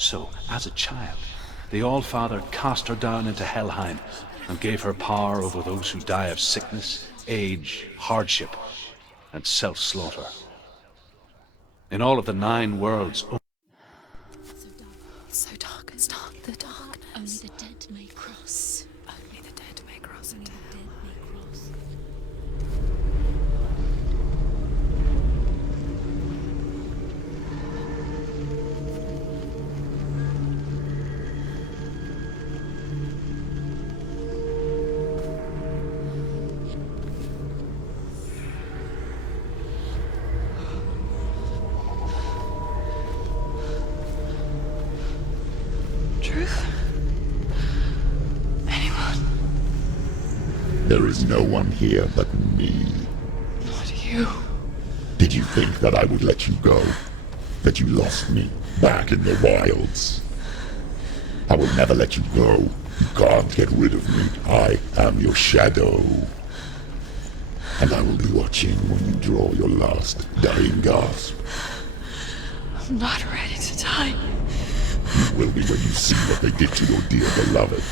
So, as a child, the All-Father cast her down into Helheim and gave her power over those who die of sickness, age, hardship, and self-slaughter. In all of the 9 worlds, So dark, it's dark, the darkness. Only the dead may cross. Only the dead may cross into hell. Truth? Anyone? There is no one here but me. Not you. Did you think that I would let you go? That you lost me back in the wilds? I will never let you go. You can't get rid of me. I am your shadow. And I will be watching when you draw your last dying gasp. I'm not ready to die. You will be when you see what they did to your dear beloved.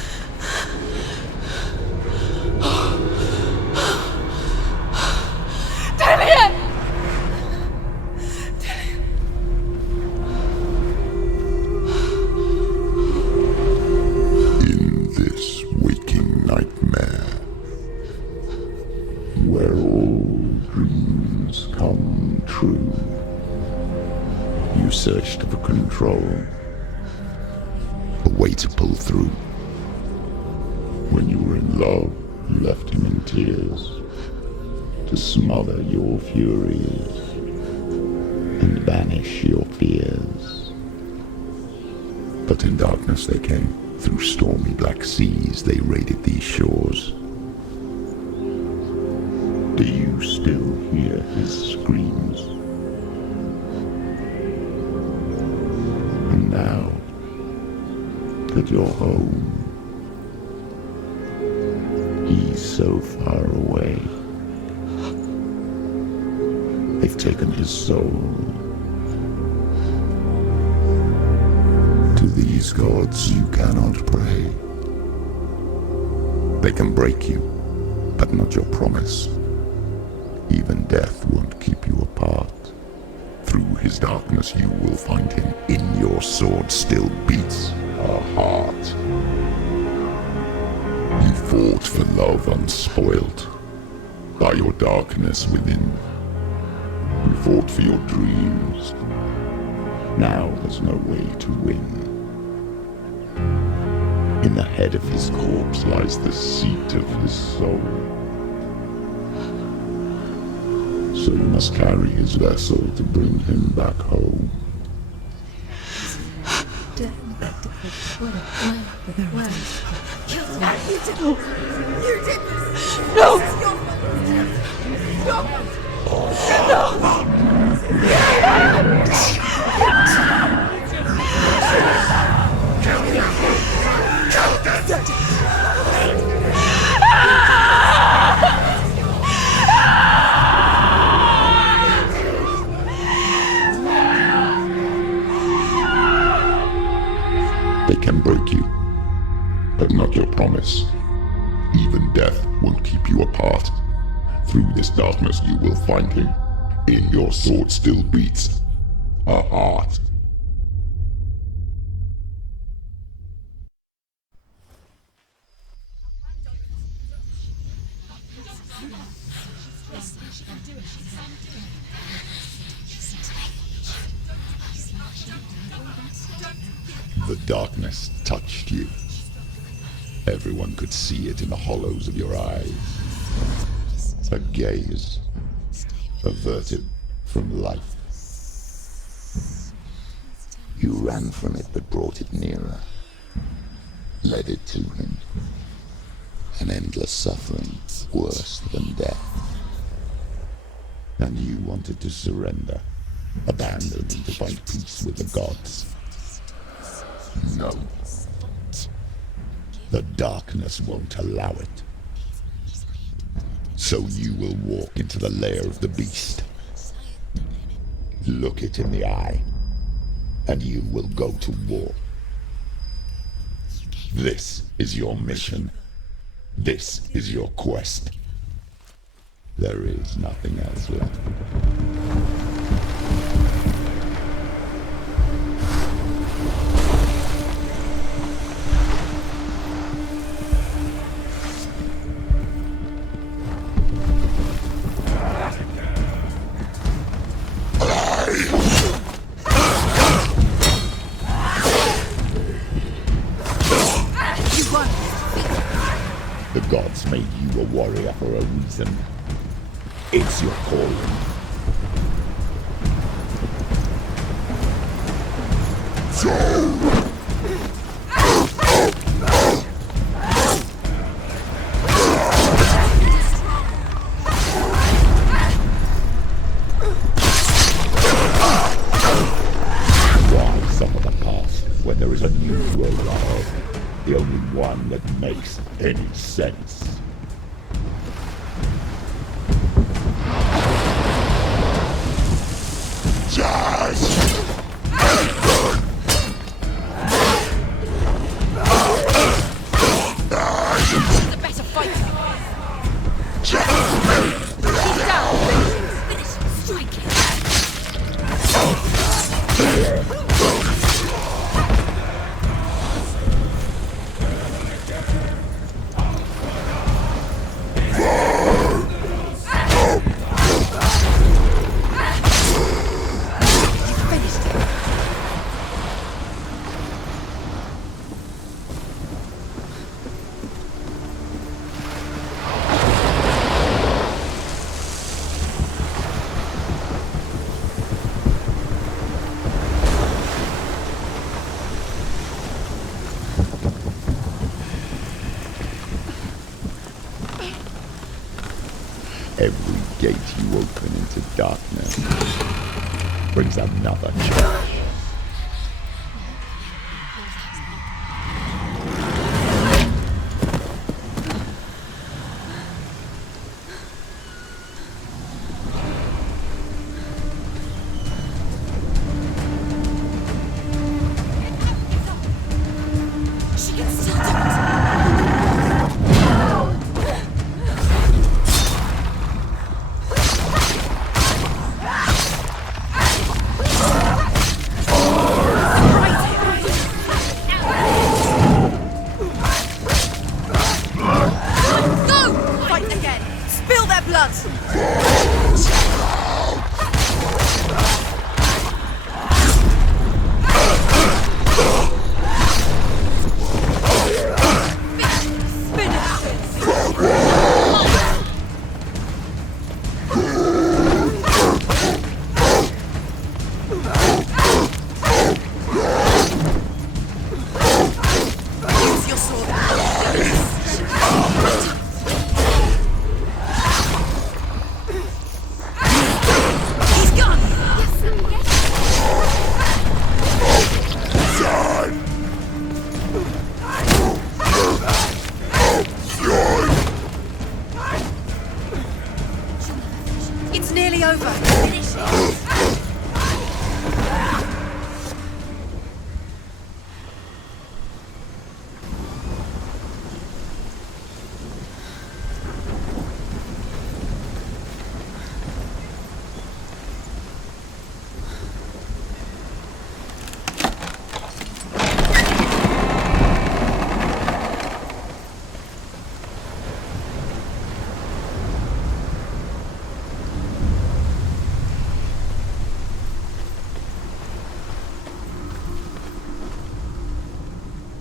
Damien! In this waking nightmare, where all dreams come true, you searched for control, a way to pull through. When you were in love, you left him in tears, to smother your furies and banish your fears. But in darkness they came, through stormy black seas they raided these shores. Do you still hear his screams? And now that you're home, he's so far away. They've taken his soul. To these gods you cannot pray. They can break you, but not your promise. Even death won't keep you apart. Through his darkness you will find him. In your sword still beats a heart. You fought for love unspoilt by your darkness within. You fought for your dreams. Now there's no way to win. In the head of his corpse lies the seat of his soul. So you must carry his vessel to bring him back home. They can break you, but not your promise. Even death won't keep you apart. Through this darkness you will find him. In your sword still beats a heart. The darkness touched you. Everyone could see it in the hollows of your eyes. A gaze averted from life. You ran from it but brought it nearer, led it to him. An endless suffering worse than death. And you wanted to surrender, abandon to find peace with the gods. No. The darkness won't allow it. So you will walk into the lair of the beast. Look it in the eye, and you will go to war. This is your mission. This is your quest. There is nothing else left. The gods made you a warrior for a reason. It's your calling. Why suffer the past when there is a new world ahead? The only one that makes any sense. She's a better fighter. He's down. Finish him. Strike him. Every gate you open into darkness brings another challenge. She can still do it.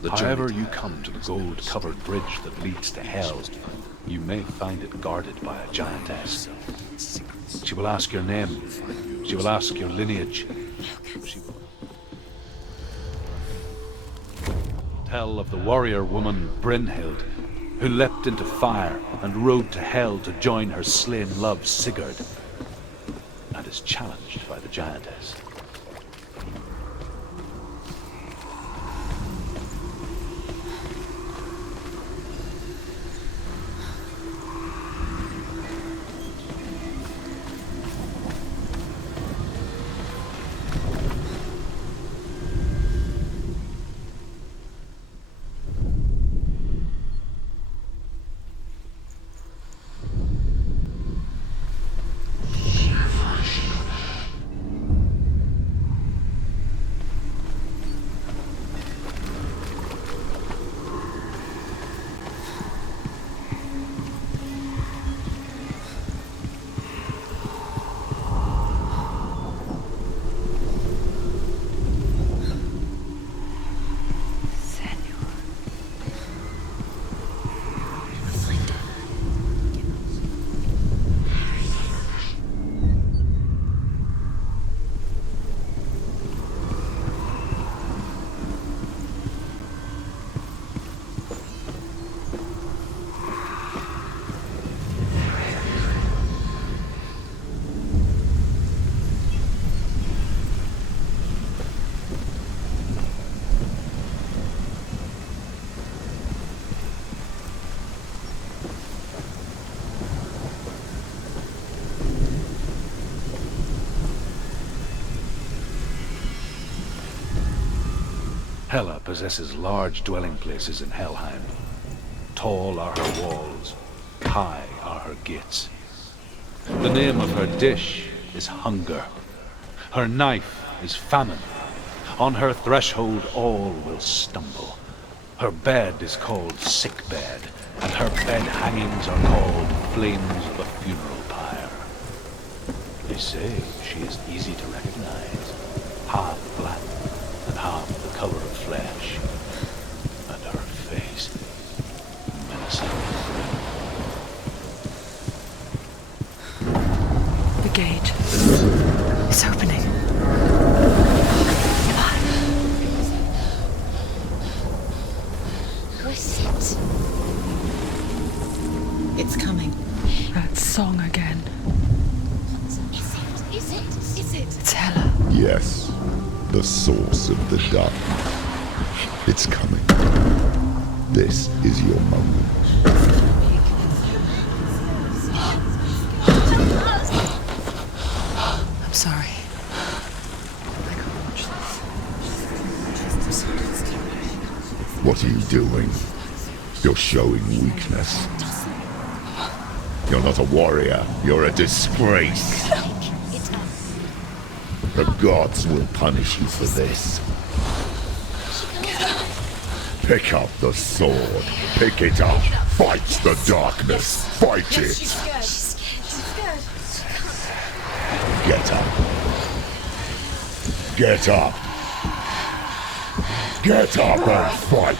However you come to the gold-covered bridge that leads to Hell, you may find it guarded by a giantess. She will ask your name. She will ask your lineage. She will tell of the warrior woman Brynhild, who leapt into fire and rode to Hell to join her slain love Sigurd, and is challenged by the giantess. Hela possesses large dwelling places in Helheim. Tall are her walls, high are her gates. The name of her dish is hunger. Her knife is famine. On her threshold all will stumble. Her bed is called sick bed, and her bed hangings are called flames of a funeral pyre. They say she is easy to recognize, half black and half the color of flesh, and her face menacing. The gate is opening. Who is it? It's coming. That song again. Is it? It's Hela. Yes, the source of the dark. It's coming. This is your moment. I'm sorry. I can't watch this. What are you doing? You're showing weakness. You're not a warrior. You're a disgrace. The gods will punish you for this. Pick up the sword. Pick it up. Fight the darkness. Fight it. She's scared. Get up. Get up. Get up and fight.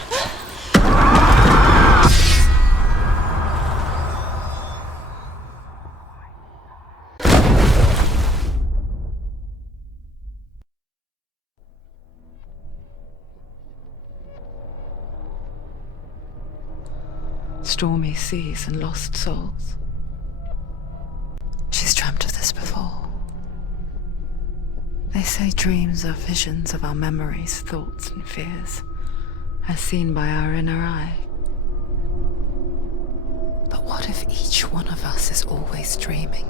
Stormy seas and lost souls. She's dreamt of this before. They say dreams are visions of our memories, thoughts and fears, as seen by our inner eye. But what if each one of us is always dreaming,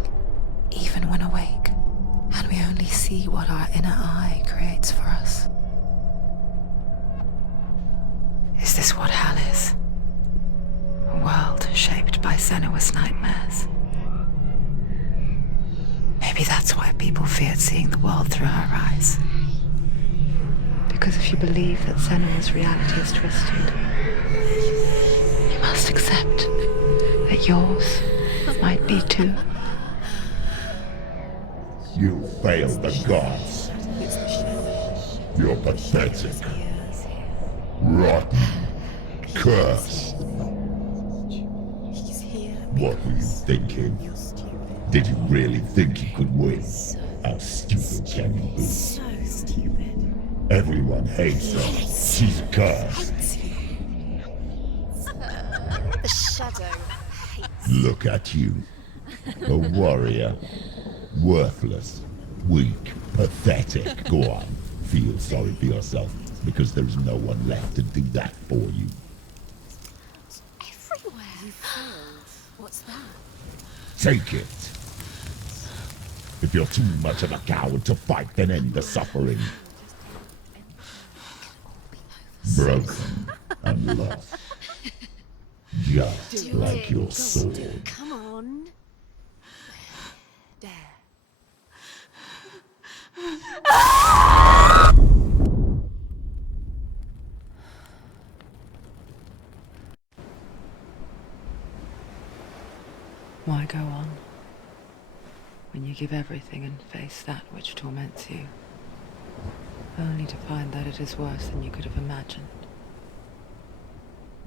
even when awake, and we only see what our inner eye creates for us? Is this what hell is? A world shaped by Senua's nightmares. Maybe that's why people feared seeing the world through her eyes. Because if you believe that Senua's reality is twisted, you must accept that yours might be too. You failed the gods. You're pathetic. Rotten. Cursed. What were you thinking? Did you really think you could win? How stupid can you be? So stupid. Everyone hates her. She's cursed. The shadow hates. Look at you. A warrior. Worthless. Weak. Pathetic. Go on. Feel sorry for yourself, because there's no one left to do that for you. Everywhere. You failed. What's that? Take it. If you're too much of a coward to fight, then end the suffering. Broken and lost. Just like your sword. Come on. There. Why go on when you give everything and face that which torments you, only to find that it is worse than you could have imagined?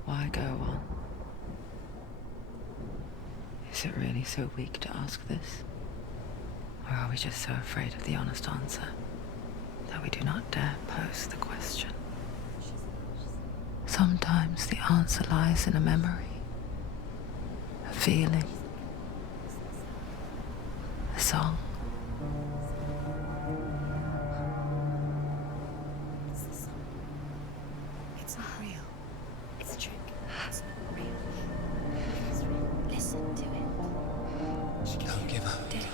Why go on? Is it really so weak to ask this? Or are we just so afraid of the honest answer that we do not dare pose the question? Sometimes the answer lies in a memory, a feeling, a song. It's not real. It's a trick. It's not real. It is real. Listen to it. Don't give up. Daddy.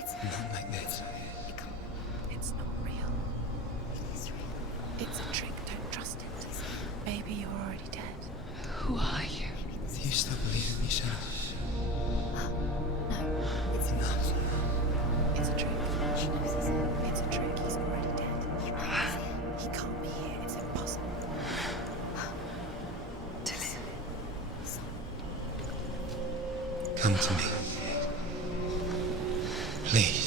It's Not like this. It's not real. It is real. still believe in me, Senua? No, it's not. It's a trick. She knows it's him. It's a trick. He's already dead. He won't be here. He can't be here. It's impossible. Come to me. Please.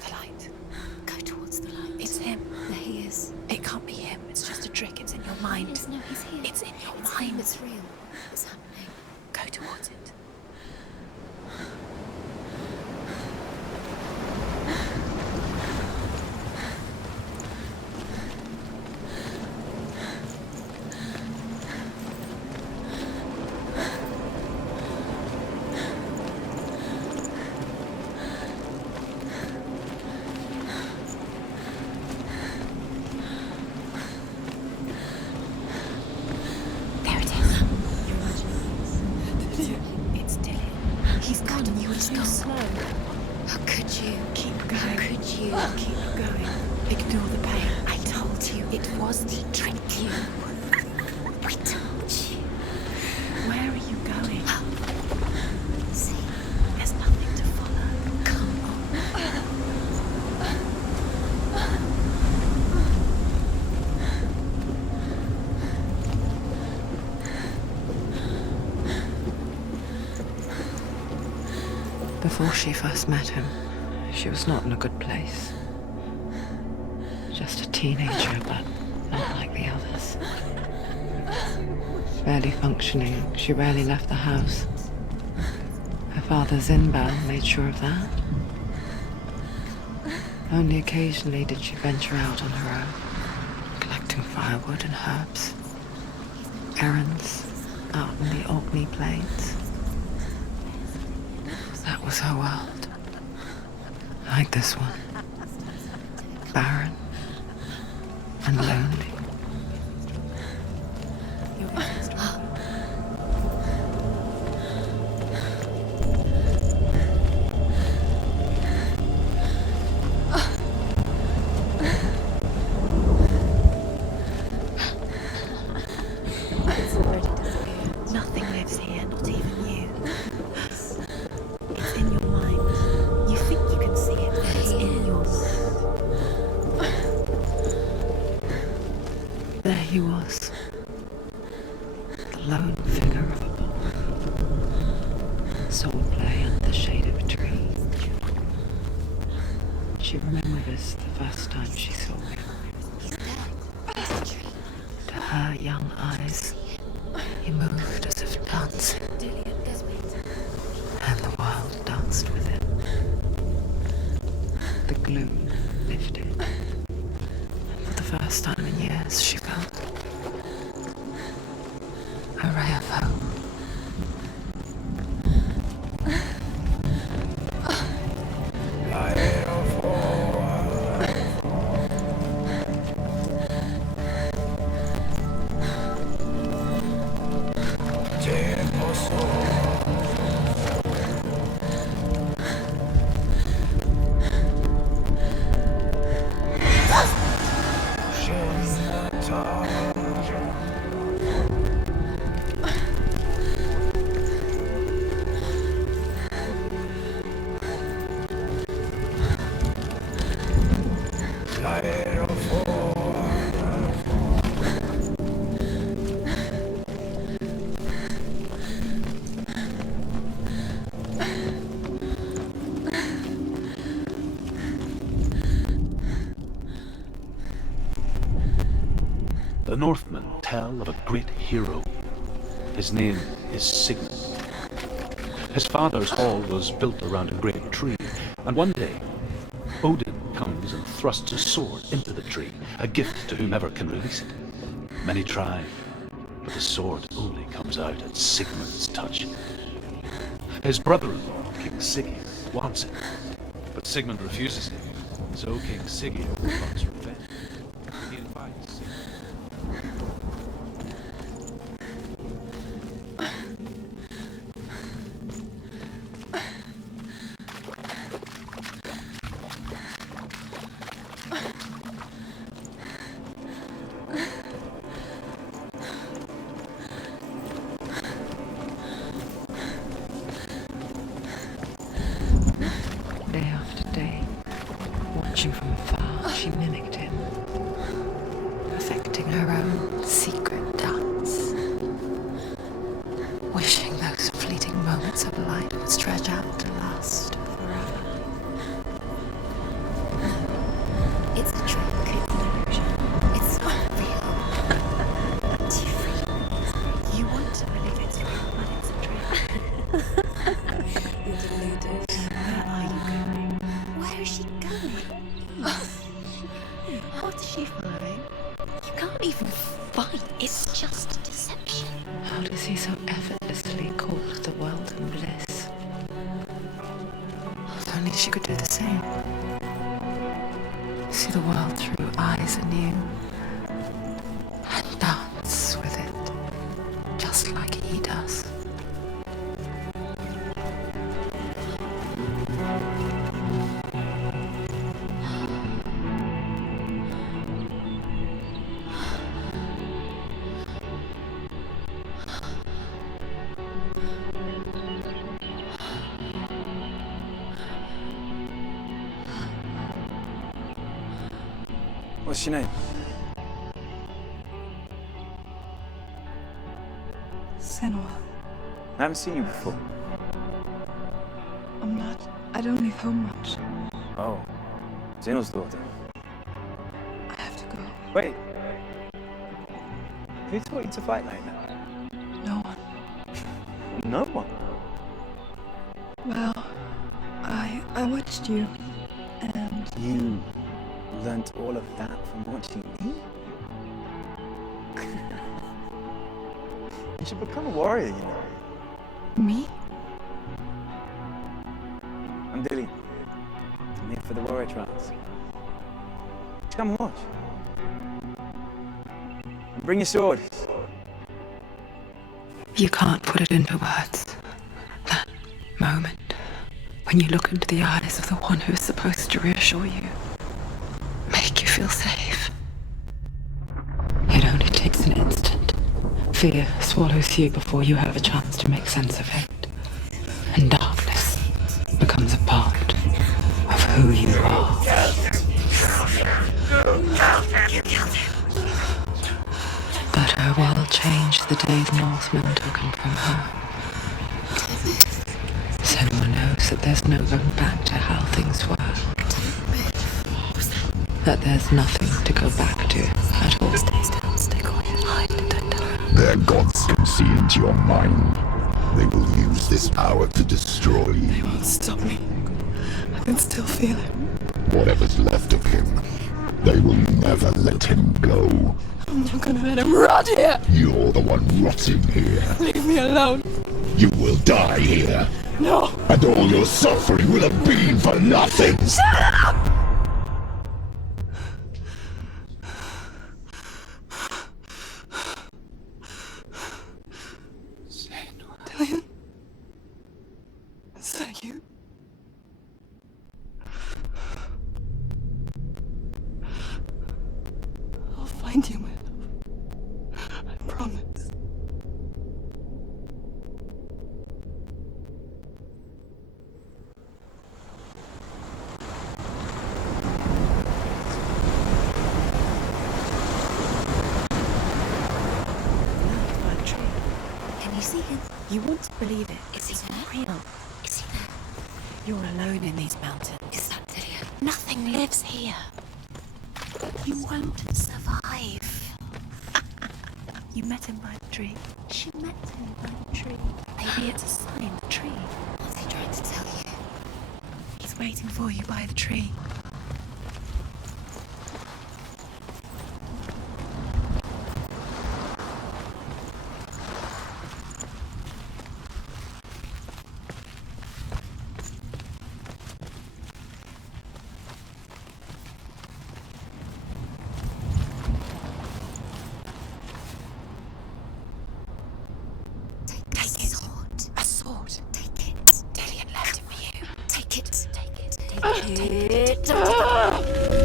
The light. Go towards the light. It's him. There he is. It can't be him. It's just a trick. It's in your mind. No, he's here. It's in your mind. It's real. It's happening. Go towards it. Ignore the pain. I told you it was to trick you. I told you. Where are you going? See, there's nothing to follow. Come on. Before she first met him, she was not in a good place. Just a teenager, but not like the others. Barely functioning, she rarely left the house. Her father's inbound made sure of that. Only occasionally did she venture out on her own, collecting firewood and herbs. Errands out in the Orkney Plains. That was her world. Like this one. Barren and lonely. It's already disappeared. Nothing lives here, not even you. It's in your mind. You think you can see it, but it's in your mind. There he was, the lone figure of a boy, swordplay under the shade of a tree. She remembered this the first time she saw him. To her young eyes, he moved as if dancing, and the world danced with him. The gloom lifted. For the first time in years, she felt a ray of hope. The Northmen tell of a great hero. His name is Sigmund. His father's hall was built around a great tree, and one day, Odin comes and thrusts a sword into the tree, a gift to whomever can release it. Many try, but the sword only comes out at Sigmund's touch. His brother-in-law, King Siggi, wants it, but Sigmund refuses it, so King Siggi wants revenge. He invites Sigmund. Watching from afar, she mimicked him, perfecting her own secret dance, wishing those fleeting moments of light would stretch out to last forever. It's a trick. It's an illusion. It's not real. Do you freak? You want to believe it's real, but it's a trick. You're deluded. Where are you going? Where is she going? What is she following? You can't even fight. It's just a deception. How does he so effortlessly court the world and bliss? If only she could do the same. See the world through eyes anew and dance with it, just like he does. What's your name? Senua. I haven't seen you before. I'm not. I don't leave home much. Oh, Zenua's daughter. I have to go. Wait. Who taught you to fight like that? No one. No one. Well, I watched you, and You learnt all of that from watching me? You should become a warrior, you know. me? I'm Dilly. I'm here for the warrior trials. Just come and watch. And bring your sword. You can't put it into words. That moment when you look into the eyes of the one who's supposed to reassure you, make you feel safe. It only takes an instant. Fear swallows you before you have a chance to make sense of it. And darkness becomes a part of who you are. But her world changed the day the Northmen took him from her. Senua knows that there's no going back to how things were. That there's nothing to go back to at all. Stay still, stay quiet, hide, don't tell her. Their gods can see into your mind. They will use this power to destroy They you. won't stop me. I can still feel it. Whatever's left of him, they will never let him go. I'm not gonna let him rot here. You're the one rotting here. Leave me alone. You will die here. No. And all your suffering will have been for nothing. Dillian? Is that you? I'll find you, my love. I promise. Can you see him? You want to believe it. Is he real? Is he there? You're alone in these mountains. Is that Dillian? Nothing lives here. You won't survive. You met him by the tree. She met him by the tree. Maybe it's a sign, the tree. What's he trying to tell you? He's waiting for you by the tree. Take a sword. A sword. Take it. Dillian left it for you. Take it. Take it. Take it. Don't take it.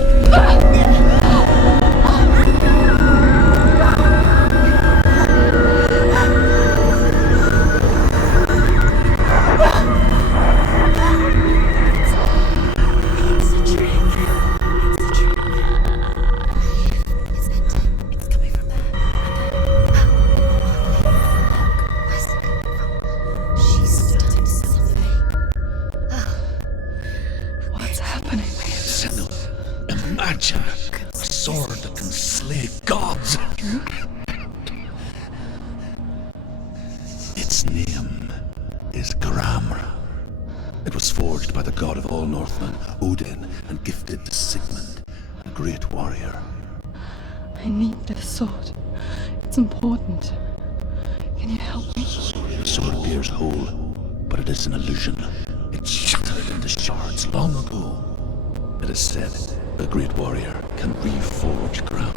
It's a trick. Senua, imagine a sword that can slay gods. Its name is Gramra. It was forged by the god of all Northmen, Odin, and gifted to Sigmund, a great warrior. I need this sword. It's important. Can you help me? The sword appears whole, but it is an illusion. It shattered into shards long ago. It is said a great warrior can reforge Gramr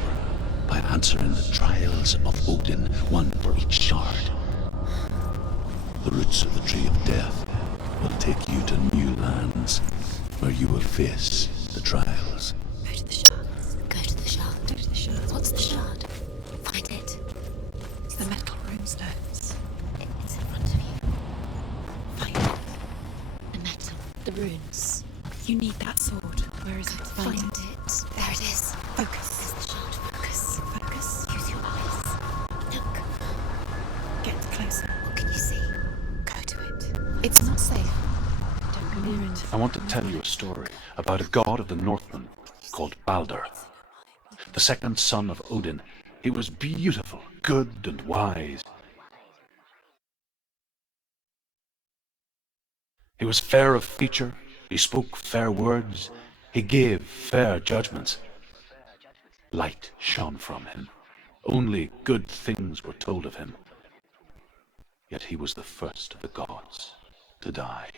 by answering the trials of Odin, one for each shard. The roots of the tree of death will take you to new lands, where you will face the trials. Go to the shard. Go to the shard. Go to the shard. What's the shard? Find it. It's the metal runestones. It's in front of you. Find it. The metal. The runes. You need that sword. Where is it? Find it. There it is. Focus. There's the shard. Focus. Focus. Use your eyes. Look. Get closer. What can you see? Go to it. It's not safe. Don't go near it. I want to tell you a story about a god of the Northmen called Balder. The second son of Odin. He was beautiful, good, and wise. He was fair of feature, he spoke fair words, he gave fair judgments. Light shone from him. Only good things were told of him. Yet he was the first of the gods to die.